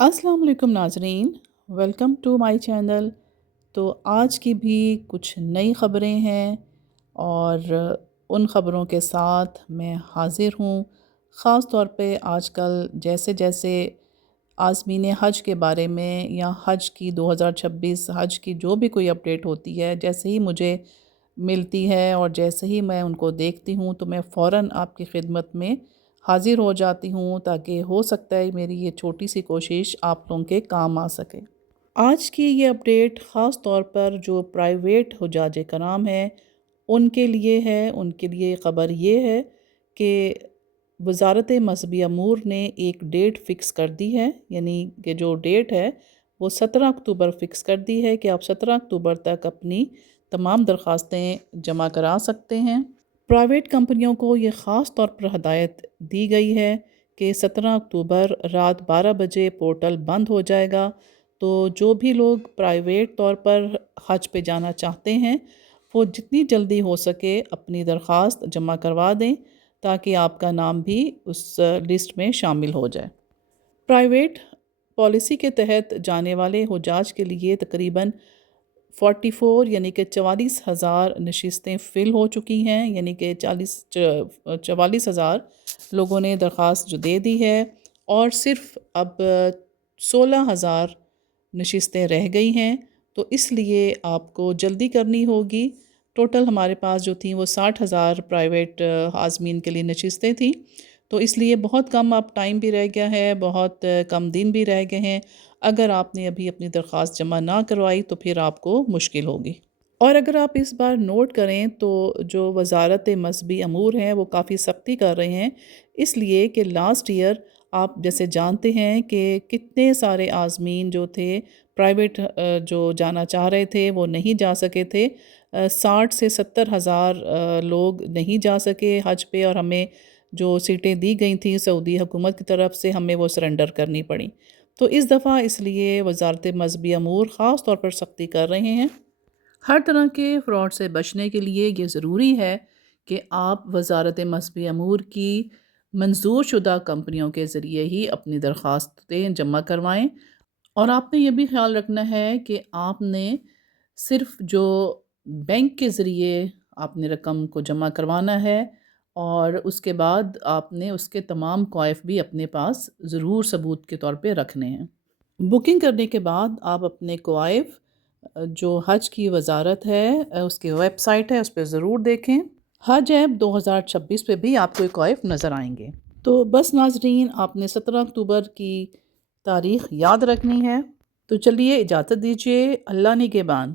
السلام علیکم ناظرین، ویلکم ٹو مائی چینل۔ تو آج کی بھی کچھ نئی خبریں ہیں اور ان خبروں کے ساتھ میں حاضر ہوں۔ خاص طور پہ آج کل جیسے جیسے عازمین حج کے بارے میں یا حج کی 2026 حج کی جو بھی کوئی اپڈیٹ ہوتی ہے، جیسے ہی مجھے ملتی ہے اور جیسے ہی میں ان کو دیکھتی ہوں تو میں فوراً آپ کی خدمت میں حاضر ہو جاتی ہوں، تاکہ ہو سکتا ہے میری یہ چھوٹی سی کوشش آپ لوگوں کے کام آ سکے۔ آج کی یہ اپڈیٹ خاص طور پر جو پرائیویٹ حجاج کرام ہیں ان کے لیے ہے۔ ان کے لیے خبر یہ ہے کہ وزارت مذہبی امور نے ایک ڈیٹ فکس کر دی ہے، یعنی کہ جو ڈیٹ ہے وہ 17 اکتوبر فکس کر دی ہے کہ آپ 17 اکتوبر تک اپنی تمام درخواستیں جمع کرا سکتے ہیں۔ پرائیویٹ کمپنیوں کو یہ خاص طور پر ہدایت دی گئی ہے کہ 17 اکتوبر رات 12 بجے پورٹل بند ہو جائے گا، تو جو بھی لوگ پرائیویٹ طور پر حج پہ جانا چاہتے ہیں وہ جتنی جلدی ہو سکے اپنی درخواست جمع کروا دیں تاکہ آپ کا نام بھی اس لسٹ میں شامل ہو جائے۔ پرائیویٹ پالیسی کے تحت جانے والے حجاج کے لیے تقریباً 44 یعنی کہ 44,000 نشستیں فل ہو چکی ہیں، یعنی کہ 44,000 لوگوں نے درخواست جو دے دی ہے، اور صرف اب 16,000 نشستیں رہ گئی ہیں، تو اس لیے آپ کو جلدی کرنی ہوگی۔ ٹوٹل ہمارے پاس جو تھیں وہ 60,000 پرائیویٹ عازمین کے لیے نشستیں تھیں، تو اس لیے بہت کم اب ٹائم بھی رہ گیا ہے، بہت کم دن بھی رہ گئے ہیں۔ اگر آپ نے ابھی اپنی درخواست جمع نہ کروائی تو پھر آپ کو مشکل ہوگی۔ اور اگر آپ اس بار نوٹ کریں تو جو وزارت مذہبی امور ہیں وہ کافی سختی کر رہے ہیں، اس لیے کہ لاسٹ ایئر آپ جیسے جانتے ہیں کہ کتنے سارے عازمین جو تھے پرائیویٹ جو جانا چاہ رہے تھے وہ نہیں جا سکے تھے۔ 60 سے 70,000 لوگ نہیں جا سکے حج پہ، اور ہمیں جو سیٹیں دی گئی تھیں سعودی حکومت کی طرف سے ہمیں وہ سرنڈر کرنی پڑیں۔ تو اس دفعہ اس لیے وزارت مذہبی امور خاص طور پر سختی کر رہے ہیں۔ ہر طرح کے فراڈ سے بچنے کے لیے یہ ضروری ہے کہ آپ وزارت مذہبی امور کی منظور شدہ کمپنیوں کے ذریعے ہی اپنی درخواستیں جمع کروائیں، اور آپ نے یہ بھی خیال رکھنا ہے کہ آپ نے صرف جو بینک کے ذریعے آپ نے رقم کو جمع کروانا ہے، اور اس کے بعد آپ نے اس کے تمام کوائف بھی اپنے پاس ضرور ثبوت کے طور پہ رکھنے ہیں۔ بکنگ کرنے کے بعد آپ اپنے کوائف جو حج کی وزارت ہے اس کی ویب سائٹ ہے اس پہ ضرور دیکھیں۔ حج ایپ 2026 پہ بھی آپ کو کوائف نظر آئیں گے۔ تو بس ناظرین، آپ نے 17 اکتوبر کی تاریخ یاد رکھنی ہے۔ تو چلیے اجازت دیجیے، اللہ نگہبان۔